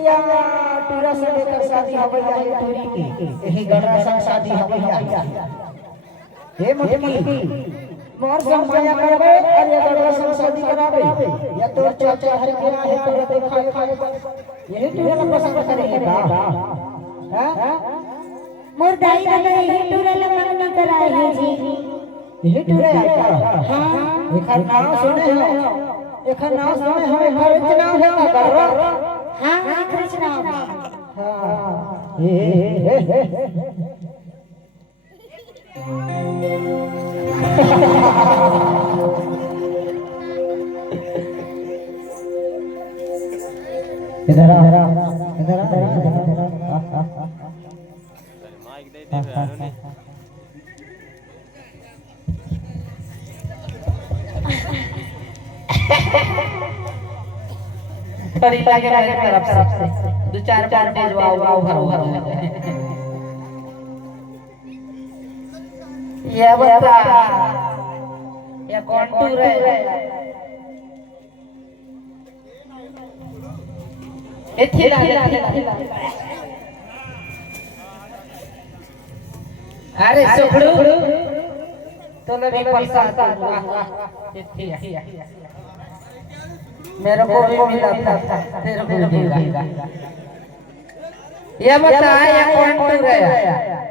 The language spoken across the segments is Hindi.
अय्या टूरा से लेकर शादी हवैया ये टूरी की यही गणरा संग शादी हवैया हे मुटकी मोर संग माया करबे और ये गणरा संग शादी कराबे या तोर चाचा हर के है तोरे देखा यही टूरा ला पसंद करेगा हां मोर दाई दादा यही टूरा ला मंगनी कराए है जी यही टूरा है क्या हां एखर नाम सुने हो एखर नाम सुने हो एखर नाम है का गणरा हां कृष्ण नाम हां इधर आ माइक दे दे परिता के मेरे तरफ से दो चार बार भेजवाओ भर ये बता ये कौन टूर है एथिला अरे सुखड़ू तो नबी प्रसाद एथिया मेरे को भी मिला था तेरे को भी मिला ये बता ये कौन टूर है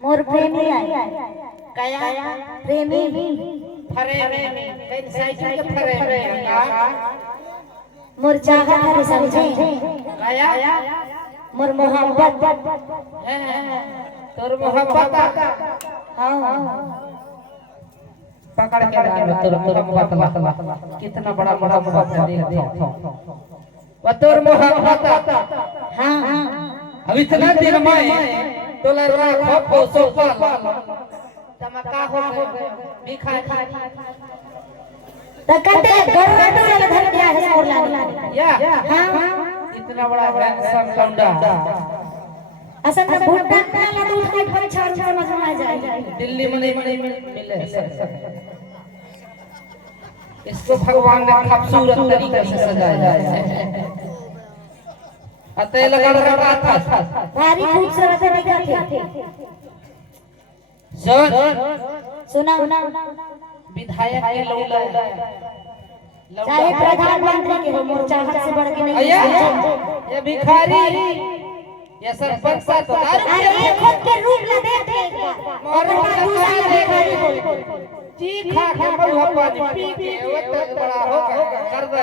मोर प्रेमी आए कया प्रेमी फरेमी कई साइकिल के फरेमी का मोर चाहत है समझे कया मोर मोहब्बत है तोर मोहब्बत हां पकड़ के डालो तोर मोहब्बत कितना बड़ा मोहब्बत देख वो तोर मोहब्बत हां अब इतना दिन में तोला राखो पोसो पाल चमका हो बिखा त कटे गररा टोला धर दिया है मोर लानी या हां इतना बड़ा हैंडसम लौंडा असल में भूटान वाला दूध के पंछा समझ में आ जाए दिल्ली में नहीं मिले इसको भगवान ने खूबसूरत तरीके से सजाया है अतः लगा रखा था भारी खूबसूरत तरीका थे सुना विधायक के लौंडा चाहे प्रधानमंत्री के हो मोर चाहत से बढ़ के नहीं ये भिखारी ये सरपंच सा तो अरे खुद के रूप ला देख और दूसरा भिखारी जी खा खा बहु पानी पी के वो तक बड़ा होगा कर दे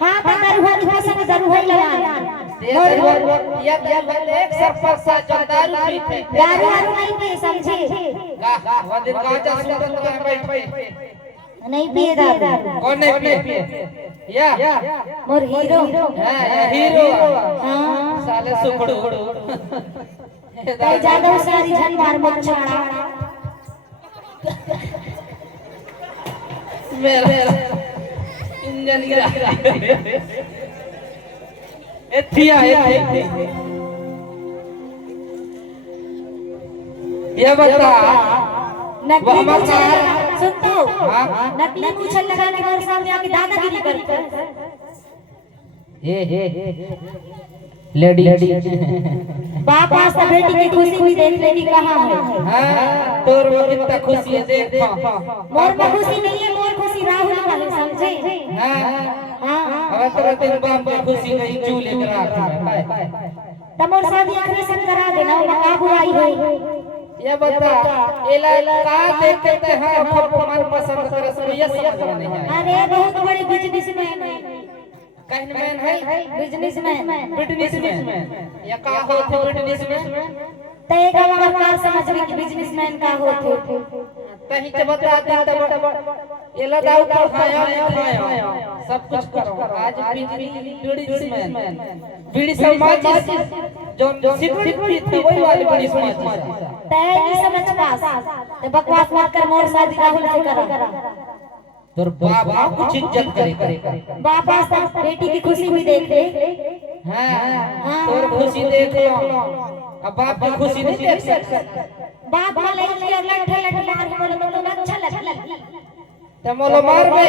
हां तो दरुआ की पसंद दरुआ लगा ये एक सरपंच सा जो दारू पीते दारू नहीं पी समझे वो दिन गाजा सुंदर में बैठ नहीं पिए दारू कौन नहीं पिए या मोर हीरो हां हीरो हां साले सुखड़ू ते जादव सारी जन मार मत छाड़ा मेरे इंजन गिरा एथिया ये बता नकली मूछल सुन तो नकली मूछल लगा के मेरे सामने आके दादागिरी करता हे लेडी बाप आज तक बेटी की खुशी भी देख लेगी कहाँ है हां तोर वो कितना खुशी है देख मोर में खुशी नहीं है मोर खुशी राहुल वाले समझे हां हां अब तेरा तेरे बाप की खुशी नहीं चूले करा तमोर शादी आखिरी से करा देना वो का बुराई है ये बता एला का देखते हैं मन पसंद कर ये समझ में नहीं है अरे बहुत बड़े बिजनेसमैन है कहनमैन है बिजनेसमैन या का होते बिजनेसमैन ते गवार का समझ में कि बिजनेसमैन का होते कहीं से बता दे तब ये लगाओ तो खाया सब कुछ करो आज बिजनेसमैन बीड़ी समाज जो सिगरेट पीते वही वाली बड़ी समाज ते नहीं समझ पास ते बकवास मत कर मोर शादी राहुल से करा तोर बाप कुछ इज्जत करे बाप आज तक बेटी की खुशी भी देख ले हां तोर खुशी देख लो अब बाप की खुशी नहीं देख सकते बाप वाले लठ लठ मार बोले तो अच्छा लग ते मोला मार बे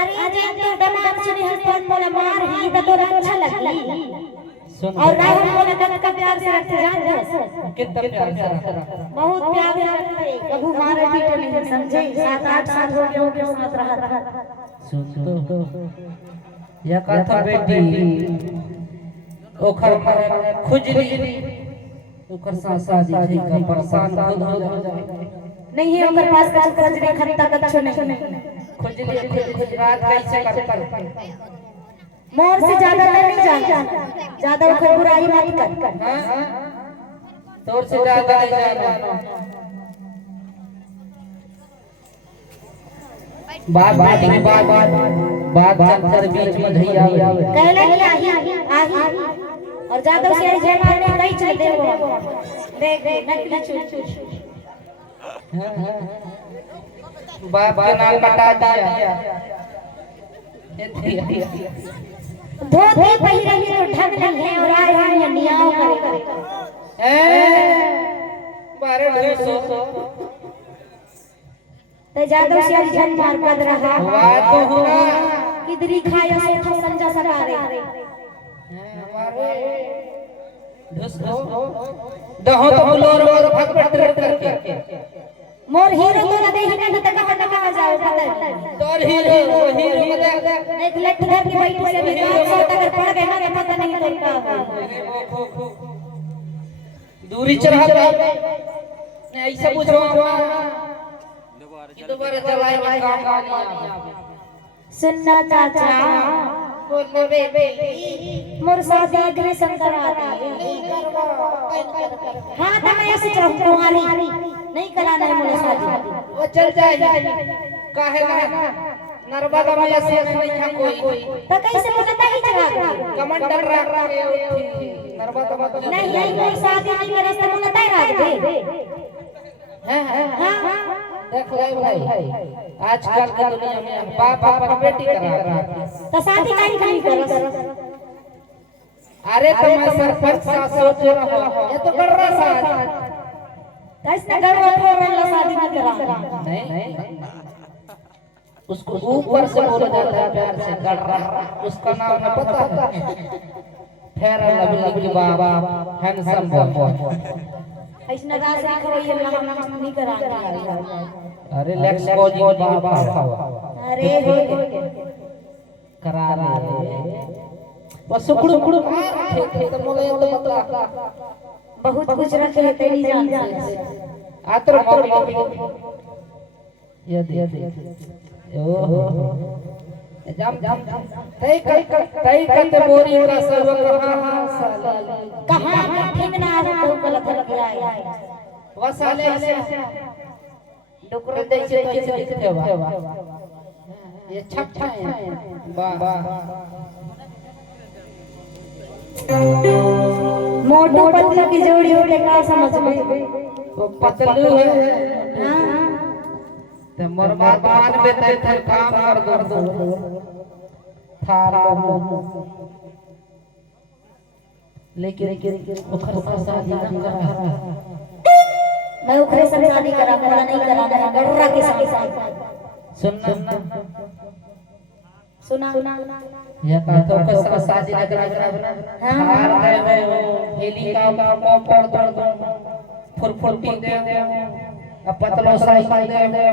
अरे जे तो दमाग सुनी हसन मोला मार ही तो अच्छा लगी सुन और राहुल मोला का प्यार से रखते जान जा कितना प्यार से रखता बहुत प्यार से रखते कबू मारे पीटे नहीं समझे 7-8 साल हो गए उनके साथ रहा सुन तो या कथा बेटी ओखर खुजली ओखर शादी थी का परेशान खुद हो जाए नहीं है उनके पास का खजरी खत्ता कच्चो नहीं खुजली रात कैसे कर मोर से ज्यादा नहीं जाना ज्यादा उखर बुराई मत कर हां तोर से ज्यादा नहीं जाना बात चक्कर बीच में धई आवे कहले नहीं आही और ज्यादा से जेमा में नहीं चल दे वो देख नकली चूच बाप के नाम कटा दिया धोती पहिरही तो ढक नहीं है और आए हैं नियाओ करे बारे ढोसो ते ज्यादा से जन मार कर रहा बात तो होगा किधरी खाया से तो समझा सका रे हमारे ढोसो दहो तो बोलोर और भगवत करके मोर हीरो तो ना देखी ना तो कहां जाओ पता तोर हीरो में देख एक लट धर के बैठ से भी रात से अगर पड़ गए ना तो पता नहीं चलता दूरी चढ़ा ऐसा पूछो दोबारा चलाएंगे काम नहीं आवे सुनना चाचा बोल बे मोर शादी अग्रे संकरा दे हां तो मैं ऐसे चाहूं तुम्हारी नहीं कराना है मोर शादी वो चल जाए काहे ना नर्मदा मैया से नहीं है कोई तो कैसे बोलता ही चला कमांडर रहा नर्मदा नहीं मोर शादी नहीं करे तो बोलता ही राज दे हां देख ले भाई आजकल की दुनिया में बाप अपन बेटी करा रहा है तो शादी नहीं करस अरे तो मैं सरपंच सा सोच रहा हूं ये तो कर रहा था कैसे घर वाला शादी नहीं करा नहीं उसको ऊपर से बोला जाता है प्यार से कर रहा उसका नाम है पता है फेयर लवली बाबा हैंडसम बॉय ऐसना राज लिखो ये हम नहीं करा अरे लेट्स गो जी बाबा अरे हो करा रहे बस कुड़ तो मोले तो बता बहुत कुछ रखे है तेरी जान आतर मौके ये दे ओहो जाम तई करते बोरी का सब कहां ठीक ना आ तो गलत लग गया वसाले से डुकर दे से तो दिखते बा ये छप है वाह मोटू पतलू की जोड़ी होके का समझ में वो पतलू है हां ते मोर बात मान बेते थे काम कर दो थार लेकिन ओखर शादी न करा मैं उखरे से शादी करा मोला नहीं कराना है गड़रा के साथ सुना ये का तो ओखर शादी न करा हार गए वो हेली का पर दो फुरफुर दे अब पतलो साइकिल दे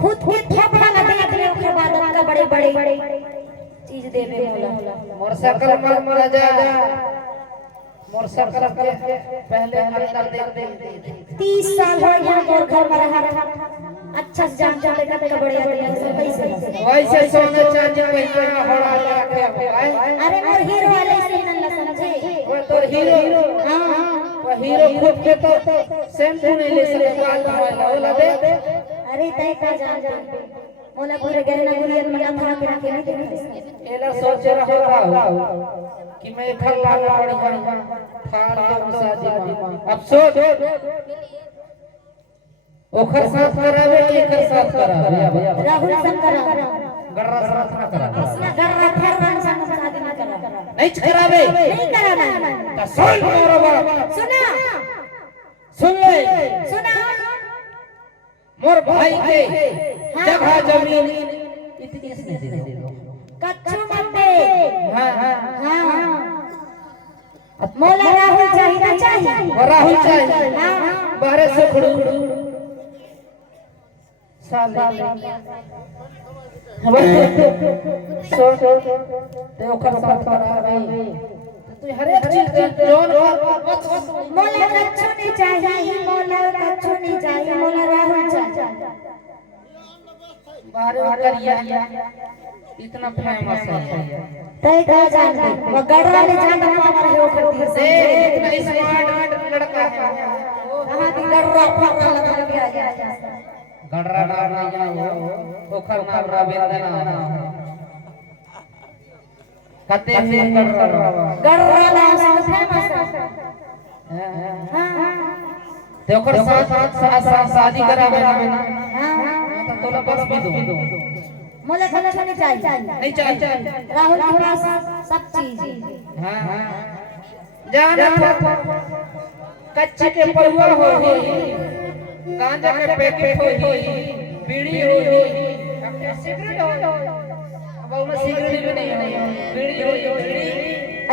खुद के थोपड़ा ना देख ले उसके बाद का बड़े बड़े चीज देवे मोला मोटरसाइकिल पर मर जा मोटरसाइकिल के पहले अंदर दे 30 साल हो गया और घर में रहा अच्छा से जान चले का बड़े आदमी से कैसे वैसे सोने चांदी पहना हड़ा रखे अरे मोर हीरो वाले से न समझे वो तो हीरो हां वो हीरो खुद के तो शैम्पू नहीं ले सकता वाला दे अरे तय का जान मोला पूरे गहना गुड़ियन में था के रखे नहीं देने एला सोच रहा कि मैं खल्ला बढ़िया थार दो शादी अफसोस ओखर साथ करावे कि एकर साथ करावे राहुल शंकर गर्रा साथ ना करावे उसने गर्रा फरमान संग शादी ना करा नहीं करावे नहीं कराना तो सुन मोरो बात सुना सुन ले सुना मोर भाई के जगह जमीन इतनी इसने दे दो कच्चू मत दे। हां हाँ मोला राहुल चाहिए ना चाहिए। और राहुल चाहिए हाँ बाहर से खड़ू साले सो ते ओकर साथ करावे तू हर एक चीज जोन मोला कच्चू नहीं चाहिए, मोला कच्चू नहीं चाहिए, मोला राहुल चाहिए। बाहर करिया इतना फेमस है तय का जान दे वो गढ़ वाले जान हमारा है ऊपर से इतना स्मार्ट लड़का है कहां दी गढ़ फटा लगा के आ गया। गढ़रा नाम नहीं जानो ओखर नाम रविंद्रना कते से गढ़ वाला सब फेमस है। हां ते ओकर साथ शादी करावे ना हां तो तोला बस भी दो मोला कच्चू नहीं चाहिए। नहीं चाहिए राहुल के पास सब चीज। हां जाना कच्चे के परुआ हो गांजा के पैकेट हो बीड़ी हो सिगरेट हो अब उन सिगरेट भी नहीं है बीड़ी हो बीड़ी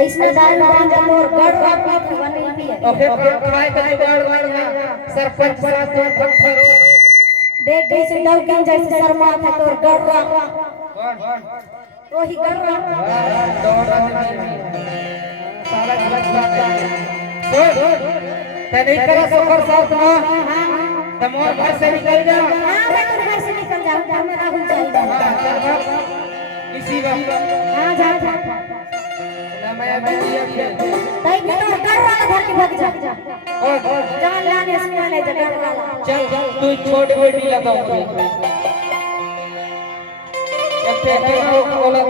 ऐसना दारू गांजा और गढ़ वाला बनी है। ओके खाए का जुगाड़ वाला सरपंच साथ पत्थर देख कैसे डौकिन जैसे शर्मा था तोर गढ़ कौन वही गढ़ साला गलत बात है ते नहीं करा सोकर साथ ना तमोर घर से निकल जा। हां मैं तो घर से निकल जाऊं हमें राहुल चाहिए। इसी बात हां जा जा ना मैं बिटिया के तई के तो गढ़ वाला घर के भाग जा और जहां लाने से ले जा गढ़ वाला। चल तू छोड़ बेटी लगाओ एक पे बोला